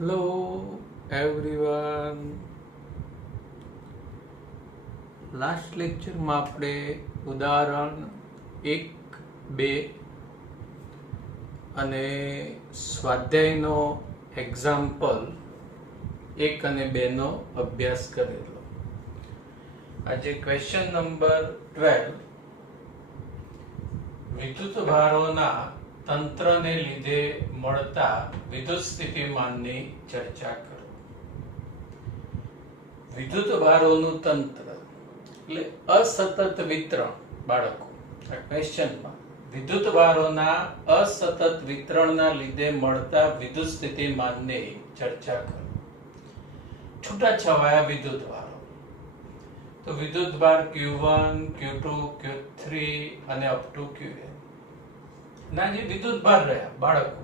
Hello everyone. Last લેક્ચરમાં આપણે ઉદાહરણ 1, 2 અને સ્વાધ્યાયનો એક્ઝામ્પલ 1 અને 2 નો અભ્યાસ કરેલો. આજે ક્વેશ્ચન નંબર 12, વિદ્યુત ભારોના તંત્રને લીધે મળતા વિદ્યુત સ્થિતિમાનની ચર્ચા કરો. વિદ્યુત ભારોનું તંત્ર એટલે અસતત વિતરણ. બાળકો, આ ક્વેશ્ચનમાં વિદ્યુત ભારોના અસતત વિતરણના લીધે મળતા વિદ્યુત સ્થિતિમાનની ચર્ચા કરો. છૂટાછવાયા વિદ્યુત ભારો, તો વિદ્યુત ભાર Q1, Q2, Q3 અને અપ ટુ Qn ના જે વિદ્યુત ભાર રહ્યા બાળકો,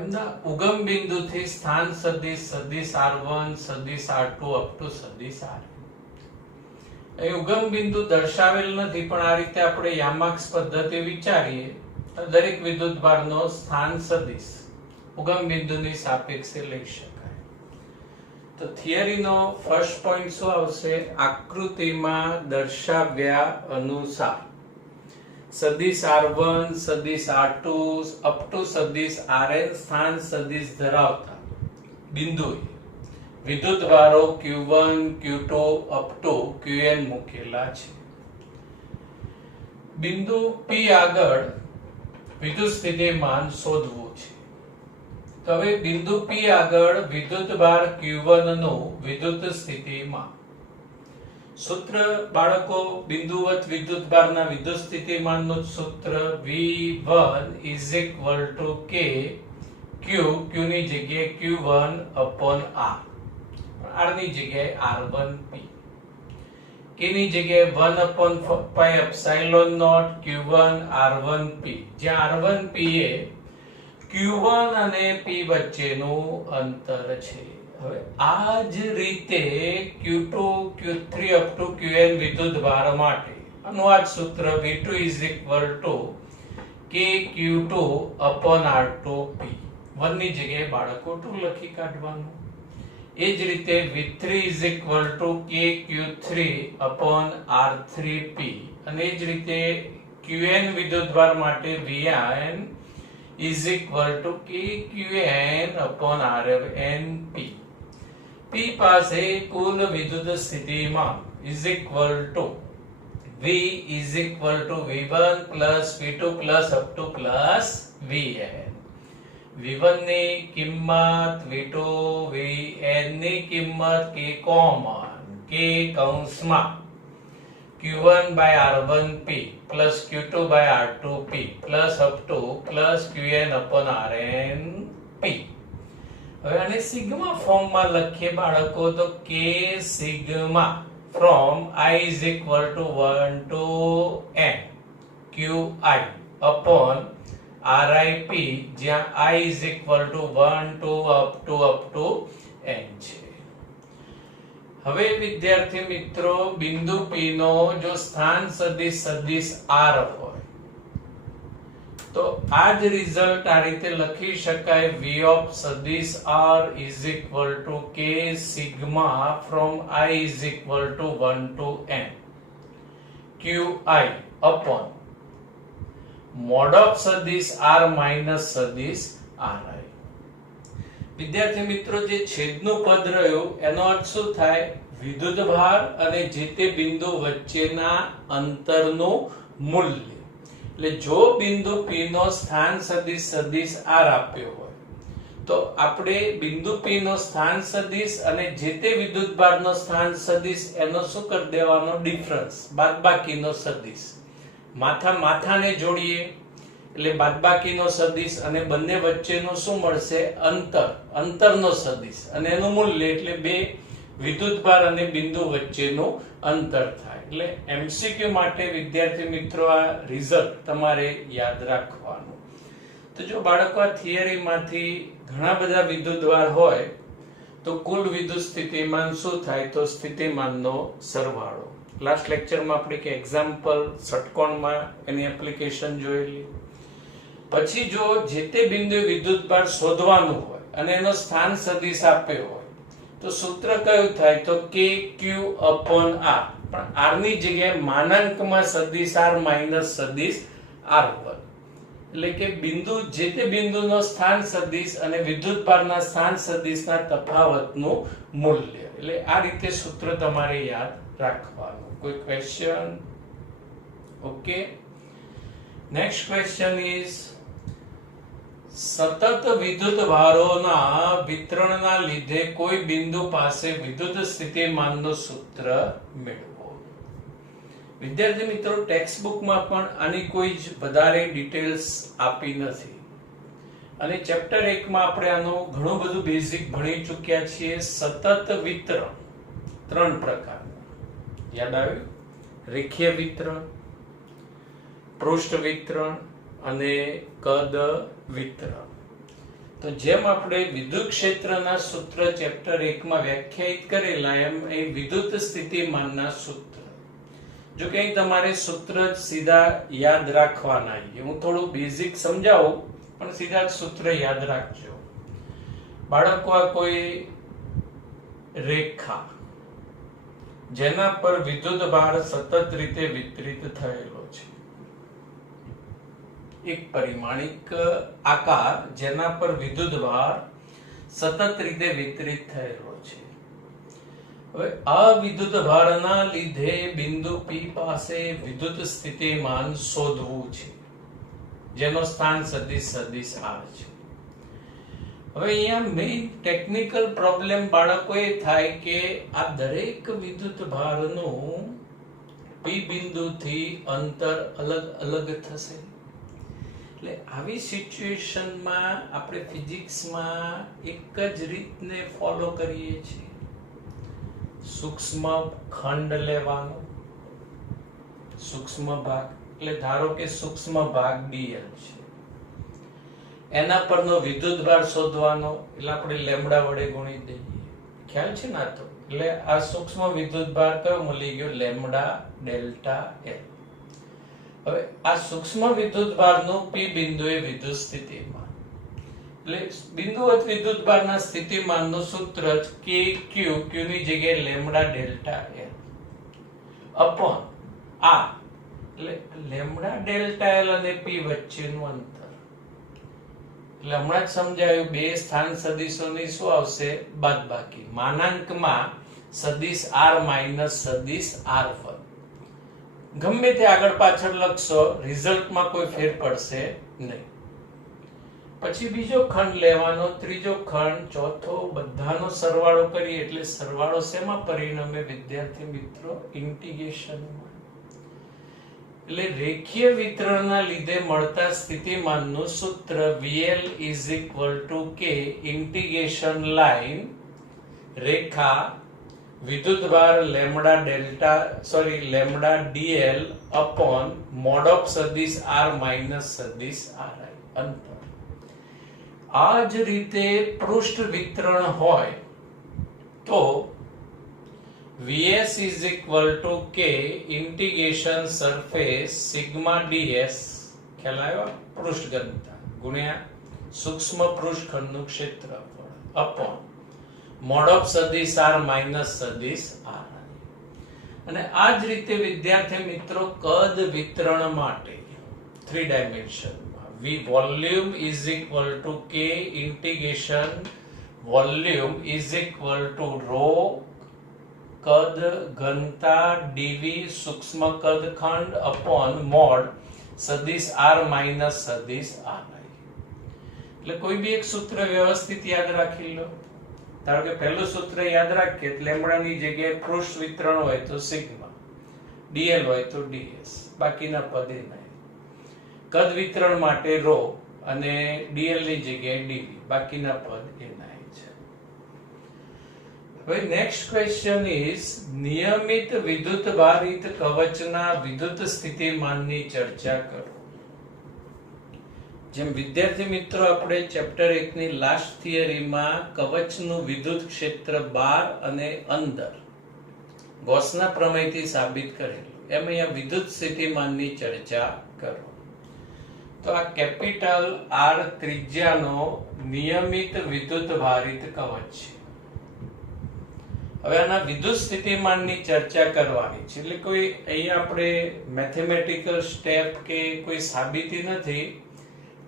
એમના ઉગમ બિંદુથી સ્થાન સદિશ, સદિશ R1, સદિશ R2 અપ ટુ સદિશ Rn. એ ઉગમ બિંદુ દર્શાવેલ નથી, પણ આ રીતે આપણે યામાક્ષ પદ્ધતિ વિચારીએ તો દરેક વિદ્યુત ભારનો સ્થાન સદિશ ઉગમ બિંદુની સાપેક્ષે લઈ શકાય. તો થિયરીનો ફર્સ્ટ પોઈન્ટ શું આવશે? આકૃતિમાં દર્શાવ્યા અનુસાર સદિશ R1, સદિશ R2 અપ ટુ સદિશ Rn સ્થાન સદિશ ધરાવતા બિંદુએ વિદ્યુત ભારો Q1, Q2 up to Qn મૂકેલા છે. બિંદુ P આગળ વિદ્યુત સ્થિતિમાન શોધવું છે. તો હવે બિંદુ P આગળ વિદ્યુત ભાર Q1 નું વિદ્યુત સ્થિતિમાન સૂત્ર બાળકો, બિંદુવત વિદ્યુત ભારના વિદ્યુત સ્થિતિમાનનું સૂત્ર V1 K Q, Q ની જગ્યાએ Q1 upon R, R ની જગ્યાએ R1P, K ની જગ્યાએ 1 upon pi epsilon naught Q1 R1P, જ્યાં R1P એ Q1 અને P વચ્ચેનું અંતર છે. હવે આ જ રીતે Q2, Q3 up to Qn વિદ્યુત ભાર માટે આનું આ સૂત્ર V2 K Q2 upon R2P, 1 ની જગ્યાએ બાળકો 2 લખી કાઢવાનું. એ જ રીતે V3 K Q3 upon R3P, અને એ જ રીતે Qn વિદ્યુત ભાર માટે Vn K Qn upon RnP. P પાસે કુલ વિદ્યુત સ્થિતિમાન V V1 plus V2 plus up to plus Vn. V1 ની કિંમત V2, Vn ની કિંમત K કોમન, K કૌંસમાં Q1 by R1P plus Q2 by R2P plus up to plus Qn upon RnP. હવે આને સિગ્મા ફોર્મમાં લખીએ બાળકો, તો K sigma from I is equal to 1 to n Qi upon RIP, જ્યાં I is equal to 1 to up to n છે. હવે વિદ્યાર્થી મિત્રો, બિંદુ P નો જો સ્થાન સદિશ સદિશ R હોય તો આ જ રિઝલ્ટ આ રીતે લખી શકાય. V of સદિશ R is equal to K sigma from I is equal to 1 to n Qi upon mod of સદિશ R minus સદિશ Ri. વિદ્યાર્થી મિત્રો, જે છેદનું પદ રહ્યું એનો અર્થ શું થાય? વિદ્યુત ભાર અને જે તે બિંદુ વચ્ચેના અંતરનું મૂલ્ય. એટલે જો બિંદુ P નો સ્થાન સદિશ સદિશ R આપ્યો હોય તો આપણે બિંદુ P નો સ્થાન સદિશ અને જે તે વિદ્યુત ભારનો સ્થાન સદિશ એનો શું કરી દેવાનો? ડિફરન્સ, બાદબાકીનો સદિશ. માથાને જોડીએ એટલે બાદબાકીનો સદિશ, અને બંને વચ્ચેનું શું મળશે? અંતરનો સદિશ, અને એનું મૂલ્ય એટલે બે વિદ્યુત ભાર અને બિંદુ વચ્ચેનું અંતર થાય. એટલે MCQ માટે વિદ્યાર્થી મિત્રો આ રિઝલ્ટ તમારે યાદ રાખવાનું. તો જો બાળકો આ થિયરીમાંથી ઘણા બધા વિદ્યુત ભાર હોય તો કુલ વિદ્યુત સ્થિતિમાન શું થાય? તો સ્થિતિમાનનો સરવાળો. લાસ્ટ લેક્ચરમાં આપણે કે એક્ઝામ્પલ ષટકોણમાં એની એપ્લિકેશન જોયેલી. પછી જો જે તે બિંદુએ વિદ્યુત ભાર શોધવાનું હોય અને એનો સ્થાન સદિશ આપ્યો હોય તો સૂત્ર કયું થાય તો KQ upon R, પણ R ની જગ્યાએ માનાંકમાં સદિશ R માઈનસ સદિશ R1, એટલે કે બિંદુ જે તે બિંદુનો સ્થાન સદિશ અને વિદ્યુતભારના સ્થાન સદિશના તફાવતનું મૂલ્ય. એટલે આ રીતે સૂત્ર તમારે યાદ રાખવાનું. કોઈ question? Okay. Next question is સતત વિદ્યુત ભારોના વિતરણના લીધે કોઈ બિંદુ પાસે વિદ્યુત સ્થિતિમાનનું સૂત્ર મેળવો. વિદ્યાર્થી મિત્રો, ટેક્સ્ટ બુકમાં પણ આની કોઈ જ વધારે ડિટેલ્સ આપી નથી અને ચેપ્ટર 1 માં આપણે આનું ઘણું બધું બેઝિક ભણી ચૂક્યા છીએ. સતત વિતરણ 3 પ્રકારના યાદ આવ્યું? રેખીય વિતરણ, પૃષ્ઠ વિતરણ અને કદ વિતરણ. તો જેમ આપણે વિદ્યુત ક્ષેત્રના સૂત્ર ચેપ્ટર 1 માં વ્યાખ્યાયિત કરેલા એમ એ વિદ્યુત સ્થિતિમાનના સૂત્ર. જો કે તમારે સૂત્ર સીધા યાદ રાખવાના. હું થોડું બેઝિક સમજાવું પણ સીધા સૂત્ર યાદ રાખજો. બાળકો, આ કોઈ રેખા જેના પર વિદ્યુત ભાર સતત રીતે વિતરિત થયેલો છે, એક પરિમાણિક આકાર જેના પર વિદ્યુત ભાર સતત રીતે વિતરિત થયેલો છે. હવે આ વિદ્યુત ભારના લીધે બિંદુ P પાસે વિદ્યુત સ્થિતિમાન શોધવું છે જેનો સ્થાન સદિશ સદિશ R છે. હવે અહીંયા મેઇન ટેકનિકલ પ્રોબ્લેમ બાળકોએ થાય કે આ દરેક વિદ્યુત ભારનું P બિંદુથી અંતર અલગ અલગ થશે. એટલે આવી સિચ્યુએશનમાં આપણે ફિઝિક્સમાં એક જ રીતને ફોલો કરીએ છીએ. સૂક્ષ્મ ખંડ લેવાનો, સૂક્ષ્મ ભાગ, એટલે ધારો કે સૂક્ષ્મ ભાગ dl છે, એના પરનો વિદ્યુત ભાર શોધવાનો, એટલે આપણે લેમ્ડા વડે ગુણી દઈએ. ખ્યાલ છે ને? તો એટલે આ સૂક્ષ્મ વિદ્યુત ભાર કયો મળી ગયો? Lambda delta L. હવે આ સૂક્ષ્મ વિદ્યુત ભારનું P બિંદુએ વિદ્યુત સ્થિતિમાન, એટલે બિંદુવત વિદ્યુત ભારના સ્થિતિમાનનું સૂત્ર જ KQ, Q ની જગ્યાએ lambda delta L upon R, એટલે લેમ્ડા ડેલ્ટા L અને P વચ્ચેનું અંતર. એટલે હમણાં જ સમજાયું, બે સ્થાન સદિશોની શું આવશે? બાદબાકી. માનાંકમાં સદિશ R માઈનસ સદિશ R1. ગમે તે આગળ પાછળ લખશો, રિઝલ્ટમાં કોઈ ફેર પડશે નહીં. પછી બીજો ખંડ લેવાનો, ત્રીજો ખંડ, ચોથો, બધાનો સરવાળો કરીએ એટલે સરવાળો શેમાં પરિણમે વિદ્યાર્થી મિત્રો? ઇન્ટિગ્રેશનમાં. એટલે રેખીય વિતરણના લીધે મળતા સ્થિતિમાનનું સૂત્ર VL is equal to K integration line રેખા વિદ્યુતભાર lambda dl upon mod of સદિશ R માઈનસ સદિશ RI અંતર. આ જ રીતે પૃષ્ઠ વિતરણ હોય તો Vs is equal to K integration surface sigma ds, ખ્યાલ આવ્યો? પૃષ્ઠ ઘનતા ગુણ્યા સૂક્ષ્મ પૃષ્ઠખંડનું ક્ષેત્રફળ અપોન મોડ ઓફ સદિશ R માઈનસ સદિશ RI. અને આ જ રીતે વિદ્યાર્થી મિત્રો કદ વિતરણ માટે 3 ડાયમેન્શનમાં volume is equal to K integration volume is equal to rho કદ ઘનતા dv સૂક્ષ્મ કદ ખંડ અપોન મોડ સદિશ R માઈનસ સદિશ RI. એટલે કોઈ બી એક સૂત્ર વ્યવસ્થિત યાદ રાખી લો. ધારો કે પહેલું સૂત્ર યાદ રાખીએ, લેમ્ડાની જગ્યાએ પૃષ્ઠ વિતરણ હોય તો સિગ્મા, dl હોય તો ds, બાકીના પદ એના. કદ વિતરણ માટે રો અને dl ની જગ્યાએ dv, બાકીના પદ એના છે. હવે નેક્સ્ટ ક્વેશ્ચન ઇઝ નિયમિત વિદ્યુત ભારિત કવચના વિદ્યુત સ્થિતિમાનની ચર્ચા કરો. જેમ વિદ્યાર્થી મિત્રો આપણે ચેપ્ટર 1 ની લાસ્ટ થિયરીમાં કવચનું વિદ્યુત ક્ષેત્ર બહાર અને અંદર ગૌસના પ્રમેયથી સાબિત કરેલું, એમ અહીંયા વિદ્યુત સ્થિતિમાનની ચર્ચા કરો. તો આ કેપિટલ આર ત્રિજ્યાનો નિયમિત વિદ્યુત ભારિત કવચ છે. હવે આના વિદ્યુત સ્થિતિમાનની ચર્ચા કરવાની છે. એટલે કોઈ અહીંયા આપણે મેથેમેટિકલ સ્ટેપ કે કોઈ સાબિતી નથી,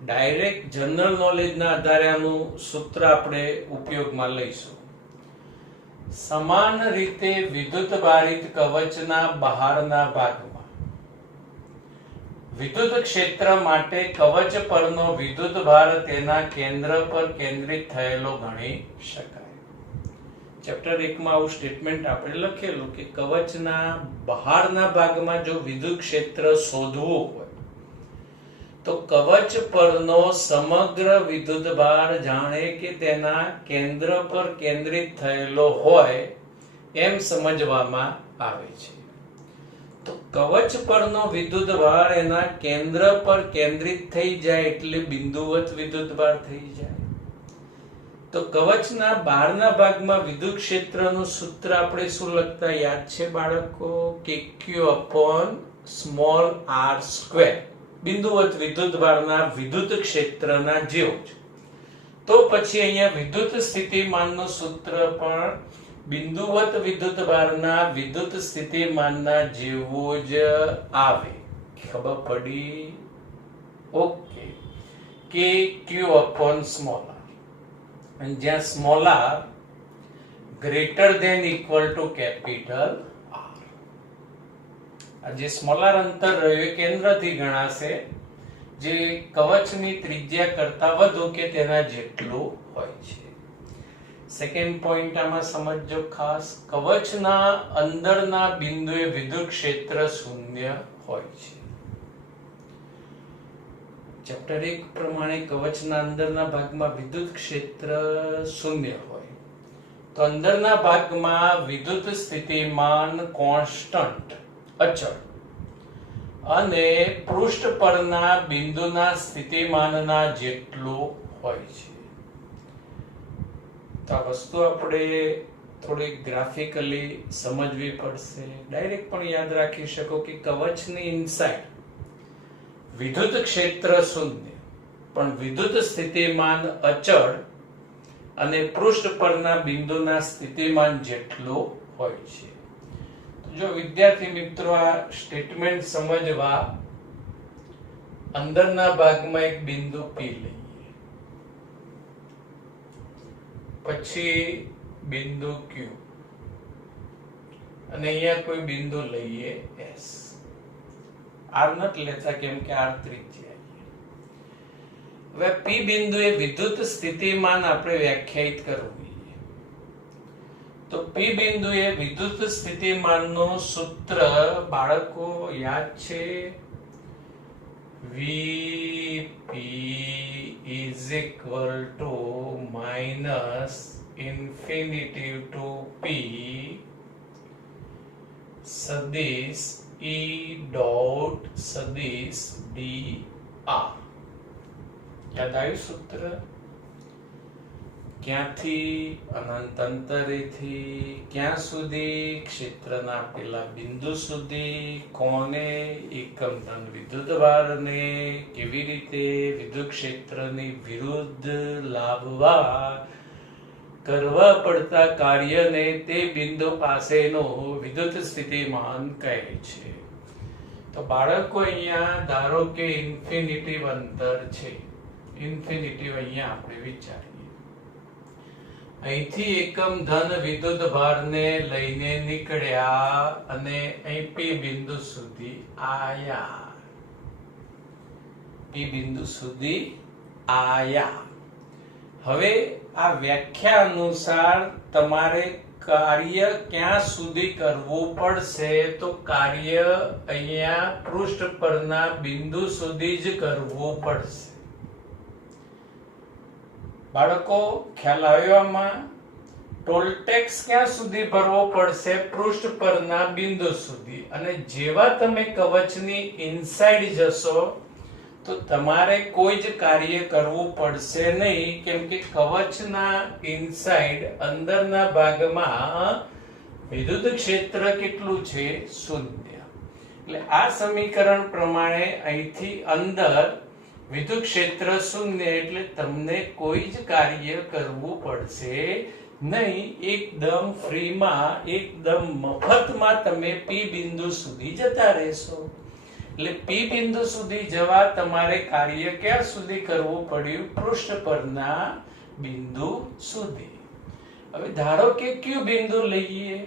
ડાયરેક્ટ જનરલ નોલેજના આધારે આનું સૂત્ર આપણે ઉપયોગમાં લઈશું. સમાન રીતે વિદ્યુત ભારિત કવચના બહારના ભાગમાં વિદ્યુત ક્ષેત્ર માટે કવચ પરનો વિદ્યુત ભાર તેના કેન્દ્ર પર કેન્દ્રિત થયેલો ગણી શકાય. ચેપ્ટર 1 માં આવું સ્ટેટમેન્ટ આપણે લખેલું કે કવચના બહારના ભાગમાં જો વિદ્યુત ક્ષેત્ર શોધવું હોય તો કવચ પરનો સમગ્ર વિદ્યુત ભાર જાણે કે તેના કેન્દ્ર પર કેન્દ્રિત થયેલો હોય એમ સમજવામાં આવે છે. તો કવચ પરનો વિદ્યુત ભાર એના કેન્દ્ર પર કેન્દ્રિત થઈ જાય એટલે બિંદુવત વિદ્યુત ભાર થઈ જાય. તો કવચના બહારના ભાગમાં વિદ્યુત ક્ષેત્રનું સૂત્ર આપણે શું લખતા યાદ છે બાળકો? કે Q/r². બિંદુવત વિદ્યુત ભારના વિદ્યુત ક્ષેત્રના જેવું જ. તો પછી અહીંયા વિદ્યુત સ્થિતિમાનનું સૂત્ર પણ બિંદુવત વિદ્યુત ભારના વિદ્યુત સ્થિતિમાનના જેવું જ આવે. ખબર પડી? ઓકે. કે Q/r. અને જ્યાં small r greater than equal to capital R. આ જે સ્મોલ r અંતર રહ્યું એ કેન્દ્રથી ગણાશે, જે કવચની ત્રિજ્યા કરતા વધુ કે તેના જેટલું હોય છે. સેકન્ડ પોઈન્ટ આમાં સમજજો ખાસ. કવચના અંદરના બિંદુએ વિદ્યુત ક્ષેત્ર શૂન્ય હોય છે. ચેપ્ટર 1 પ્રમાણે કવચના અંદરના ભાગમાં વિદ્યુત ક્ષેત્ર શૂન્ય હોય તો અંદરના ભાગમાં વિદ્યુત સ્થિતિમાન કોન્સ્ટન્ટ અચળ અને પૃષ્ઠ પરના બિંદુના સ્થિતિમાનના જેટલું હોય છે. તો આ વસ્તુ આપણે થોડી ગ્રાફિકલી સમજવી પડશે. ડાયરેક્ટ પણ યાદ રાખી શકો કે કવચની ઇનસાઇડ વિદ્યુત ક્ષેત્ર શૂન્ય પણ વિદ્યુત સ્થિતિમાન અચળ અને પૃષ્ઠ પરના બિંદુના સ્થિતિમાન જેટલું હોય છે. જો વિદ્યાર્થી મિત્રો આ સ્ટેટમેન્ટ સમજવા અંદરના ભાગમાં એક બિંદુ P લઈએ, પછી બિંદુ Q અને અહીંયા કોઈ બિંદુ લઈએ S. R નથી લેતા કેમ કે R ત્રિજ્યા. હવે P બિંદુએ વિદ્યુત સ્થિતિમાન આપણે વ્યાખ્યાયિત કરવું. તો P બિંદુએ વિદ્યુત સ્થિતિમાનનું સૂત્ર બાળકો યાદ છે? VP −∞ to P સદિશ E dot સદિશ dr. યાદ આવ્યું સૂત્ર? ક્યાંથી અનંત અંતરેથી ક્યાં સુધી? ક્ષેત્રના પેલા બિંદુ સુધી. કોને? એકમ ધન વિદ્યુત ભારને. કેવી રીતે? વિદ્યુત ક્ષેત્રની વિરુદ્ધ લાવવા કરવા પડતા કાર્યને તે બિંદુ પાસેનું વિદ્યુત સ્થિતિમાન કહે છે. તો બાળકો અહીંયા ધારો કે ઇન્ફિનિટિવ અંતર છે. ઇન્ફિનિટિવ અહીંયા આપણે વિચારીએ. અહીંથી એકમ ધન વિદ્યુત ભારને લઈને નીકળ્યા અને અહીં P બિંદુ સુધી આયા. P બિંદુ સુધી આયા. હવે આ વ્યાખ્યા અનુસાર તમારે કાર્ય ક્યાં સુધી કરવું પડશે? તો કાર્ય અહીંયા પૃષ્ઠ પરના બિંદુ સુધી જ કરવું પડશે. બાળકો ખ્યાલ આવ્યો આમાં? ટોલ ટેક્સ ક્યાં સુધી ભરવો પડશે? પૃષ્ઠ પરના બિંદુ સુધી. અને જેવા તમે કવચની ઇનસાઇડ જશો તો તમારે કોઈ જ કાર્ય કરવું પડશે નહીં, કેમ કે કવચના ઇનસાઇડ અંદરના ભાગમાં વિદ્યુત ક્ષેત્ર કેટલું છે? શૂન્ય. એટલે આ સમીકરણ પ્રમાણે અહીંથી અંદર વિદ્યુત ક્ષેત્ર શૂન્ય એટલે તમને કોઈ જ કાર્ય કરવું પડશે નહીં. એકદમ ફ્રીમાં, એકદમ મફતમાં તમે પી બિંદુ સુધી જતા રહેશો. એટલે પી બિંદુ સુધી જવા તમારે કાર્ય ક્યાં સુધી કરવું પડ્યું? પૃષ્ઠ પરના બિંદુ સુધી. હવે ધારો કે ક્યુ બિંદુ લઈએ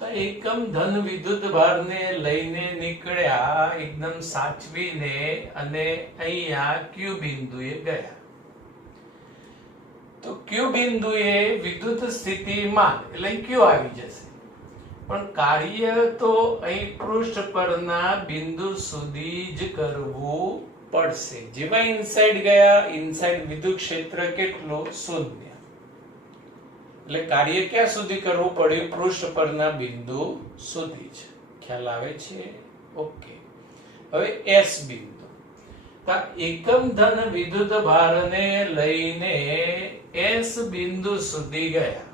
તો એકમ ધન વિદ્યુત ભારને લઈને નીકળ્યા એકદમ સાચવીને અને અહીંયા ક્યુ બિંદુએ ગયા. તો ક્યુ બિંદુએ વિદ્યુત સ્થિતિમાન એટલે ક્યુ આવી જશે, પણ કાર્ય તો અહીં પૃષ્ઠ પરના બિંદુ સુધી જ કરવું પડશે. જેવા ઇનસાઇડ ગયા, ઇનસાઇડ વિદ્યુત ક્ષેત્ર કેટલું? શૂન્ય. એટલે કાર્ય ક્યાં સુધી કરવું પડ્યું? પૃષ્ઠ પરના બિંદુ સુધી જ. ખ્યાલ આવે છે? ઓકે. હવે એસ બિંદુ, એકમ ધન વિદ્યુત ભારને લઈને એસ બિંદુ સુધી ગયા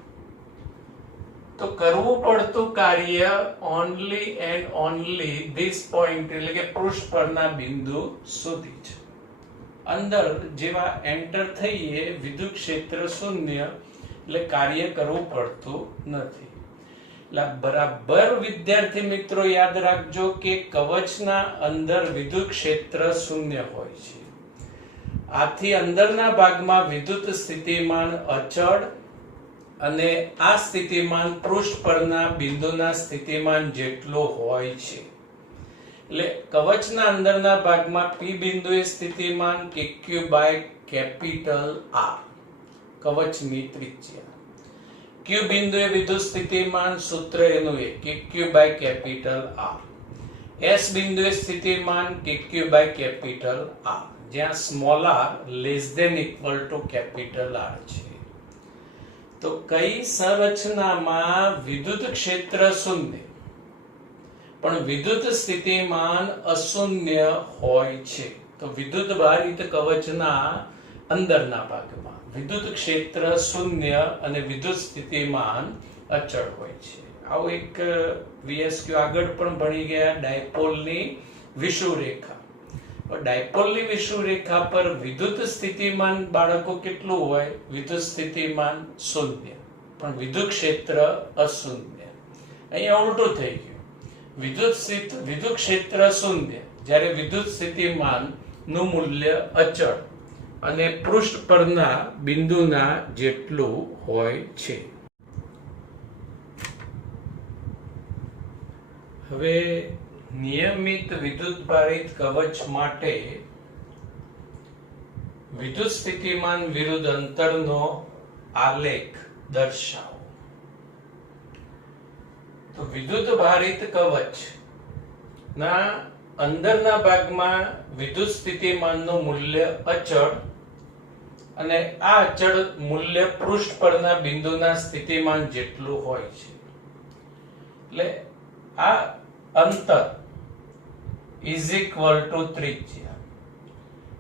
તો કરવું પડતું કાર્ય only and only this point એટલે કે પૃષ્ઠ પરના બિંદુ સુધી જ. અંદર જેવા એન્ટર થઈએ વિદ્યુત ક્ષેત્ર શૂન્ય એટલે કાર્ય કરવું પડતું નથી. એટલે બરાબર વિદ્યાર્થી મિત્રો યાદ રાખજો કે કવચના અંદર વિદ્યુત ક્ષેત્ર શૂન્ય હોય છે. આથી અંદરના ભાગમાં વિદ્યુત સ્થિતિમાન અચળ અને આ સ્થિતિમાન પૃષ્ઠ પરના બિંદુના સ્થિતિમાન જેટલો હોય છે. એટલે કવચના અંદરના ભાગમાં પી બિંદુએ સ્થિતિમાન KQ બાય કેપિટલ R કવચની ત્રિજ્યા. ક્યુ બિંદુએ વિદ્યુત સ્થિતિમાન સૂત્ર એનું એ KQ by capital R. S બિંદુએ સ્થિતિમાન KQ બાય કેપિટલ R, જ્યાં small r less than equal to capital R છે. તો કઈ સંરચનામાં વિદ્યુત ક્ષેત્ર શૂન્ય પણ વિદ્યુત સ્થિતિમાન અશૂન્ય હોય છે? તો વિદ્યુત ભારિત કવચના અંદરના ભાગમાં વિદ્યુત ક્ષેત્ર શૂન્ય અને વિદ્યુત સ્થિતિમાન અચળ હોય છે. આવું એક VSQ આગળ પણ ભણી ગયા, ડાયપોલની વિષુવરેખા. ડાયપોલની વિષુવરેખા પર વિદ્યુત સ્થિતિમાન બાળકો કેટલું હોય? વિદ્યુત સ્થિતિમાન શૂન્ય પણ વિદ્યુત ક્ષેત્ર અશૂન્ય. અહીંયા ઉલટું થઈ ગયું. વિદ્યુત ક્ષેત્ર શૂન્ય જ્યારે વિદ્યુત સ્થિતિમાન નું મૂલ્ય અચળ અને પૃષ્ઠ પરના બિંદુના જેટલું હોય છે. હવે નિયમિત વિદ્યુત ભારિત કવચ માટે વિદ્યુત સ્થિતિમાન વિરુદ્ધ અંતરનો આલેખ દર્શાવો. તો વિદ્યુત ભારિત કવચ ના અંદરના ભાગમાં વિદ્યુત સ્થિતિમાનનું મૂલ્ય અચળ અને આ અચળ મૂલ્ય પૃષ્ઠ પરના બિંદુના સ્થિતિમાન જેટલું હોય છે. એટલે આ અંતર ઇઝ ઇક્વલ ટુ ત્રિજ્યા.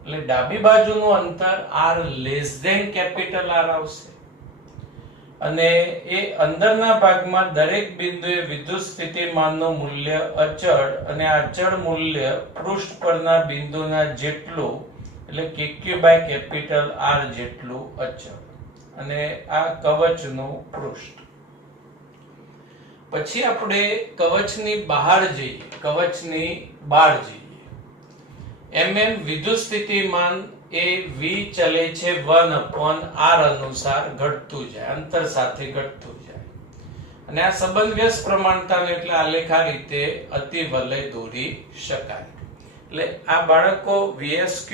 એટલે ડાબી બાજુનું અંતર r less than capital R આવશે અને એ અંદરના ભાગમાં દરેક બિંદુએ વિદ્યુત સ્થિતિમાનનું મૂલ્ય અચળ અને આ અચળ મૂલ્ય પૃષ્ઠ પરના બિંદુના જેટલું એટલે KQ બાય કેપિટલ R જેટલું અચળ અને આ કવચનું પૃષ્ઠ. પછી આપણે કવચની બહાર જઈએ. વિદ્યુત સ્થિતિમાન એ V ચલે છે 1/r અનુસાર ઘટતું જાય, અંતર સાથે ઘટતું જાય. અને આ સંબંધ વ્યસ્ત પ્રમાણતાનો એટલે આલેખ આ રીતે અતિવલય દોરી શકાય. એટલે આ બાળકો VSQ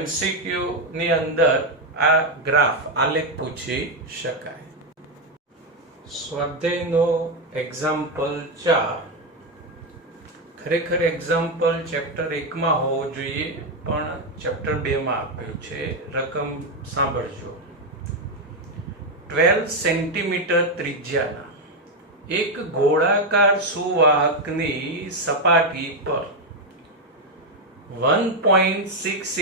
MCQ ની અંદર આ ગ્રાફ આલેખ પૂછી શકાય. સ્વાધ્યાયનો એક્ઝામ્પલ 4. ખરેખર એક્ઝામ્પલ ચેપ્ટર 1 માં હોવો જોઈએ પણ ચેપ્ટર 2 માં આપ્યું છે. રકમ સાંભળજો. 12 સેન્ટીમીટર ત્રિજ્યાના એક ગોળાકાર સુવાહકની સપાટી પર 1.6 ×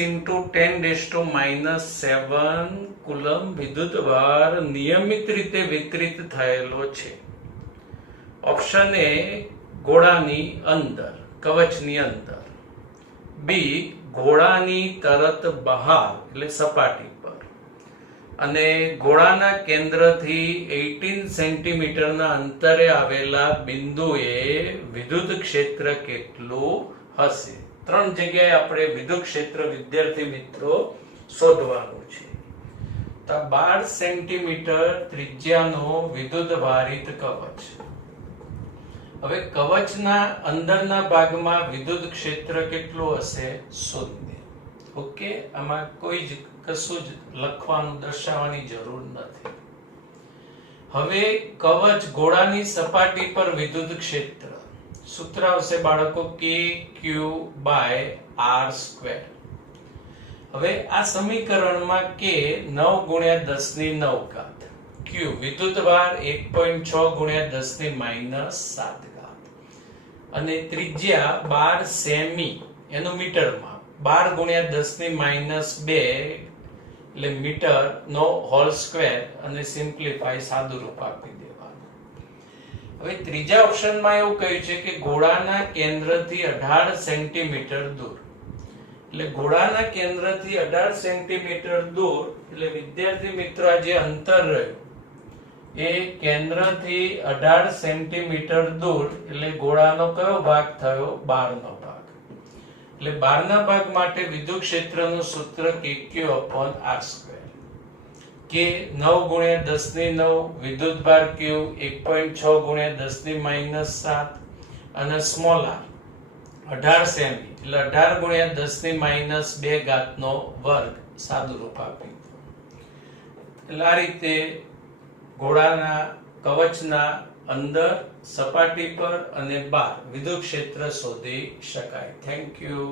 10⁻⁷ કુલમ વિદ્યુતભાર નિયમિત રીતે વિતરિત થયેલો છે. ઓપ્શન એ ગોળાની અંદર, કવચની અંદર. બી ગોળાની તરત બહાર એટલે સપાટી પર અને ગોળાના કેન્દ્રથી 18 સેન્ટીમીટરના અંતરે આવેલા બિંદુએ વિદ્યુત ક્ષેત્ર કેટલું હશે? 3 જગ્યાએ આપણે વિદ્યુત ક્ષેત્ર વિદ્યાર્થી મિત્રો શોધવાનું છે. તો 12 સેન્ટીમીટર ત્રિજ્યાનો વિદ્યુત ભારિત કવચ. હવે કવચના અંદરના ભાગમાં વિદ્યુત ક્ષેત્ર કેટલું હશે? 0. ઓકે, આમાં કોઈ જ કશું જ લખવાનું દર્શાવવાની જરૂર નથી. હવે કવચ ગોળાની સપાટી પર વિદ્યુત ક્ષેત્ર સૂત્ર આવશે બાળકો kq/r². હવે આ સમીકરણમાં k 9 × 10⁹ q વિદ્યુતભાર 1.6 × 10⁻7 અને ત્રિજ્યા 12 સેમી એનું મીટરમાં 12 × 10⁻2 એટલે મીટર નો હોલ સ્ક્વેર અને સિમ્પ્લિફાય સાદું રૂપ આપી દેવાનું. હવે ત્રીજા ઓપ્શનમાં એવું કહ્યું છે કે ગોળાના કેન્દ્રથી 18 સેન્ટીમીટર દૂર. એટલે ગોળાના કેન્દ્રથી 18 સેન્ટીમીટર દૂર એટલે વિદ્યાર્થી મિત્રો આ જે અંતર રહ્યું એ કેન્દ્રથી 18 સેન્ટીમીટર દૂર એટલે ગોળાનો કયો ભાગ થયો? 12 નો ભાગ. એટલે 12 ના ભાગ માટે વિદ્યુત ક્ષેત્રનું સૂત્ર kq/r². k 9 × 10⁹ વિદ્યુતભાર q 1.6 × 10⁻7 અને સ્મોલ r 18 સેમી એટલે 18 × 10⁻2 નો વર્ગ સાદું રૂપ આપી. એટલે આ રીતે ગોળાના કવચના અંદર, સપાટી પર અને બહાર વિદ્યુત ક્ષેત્ર શોધી શકાય. Thank you.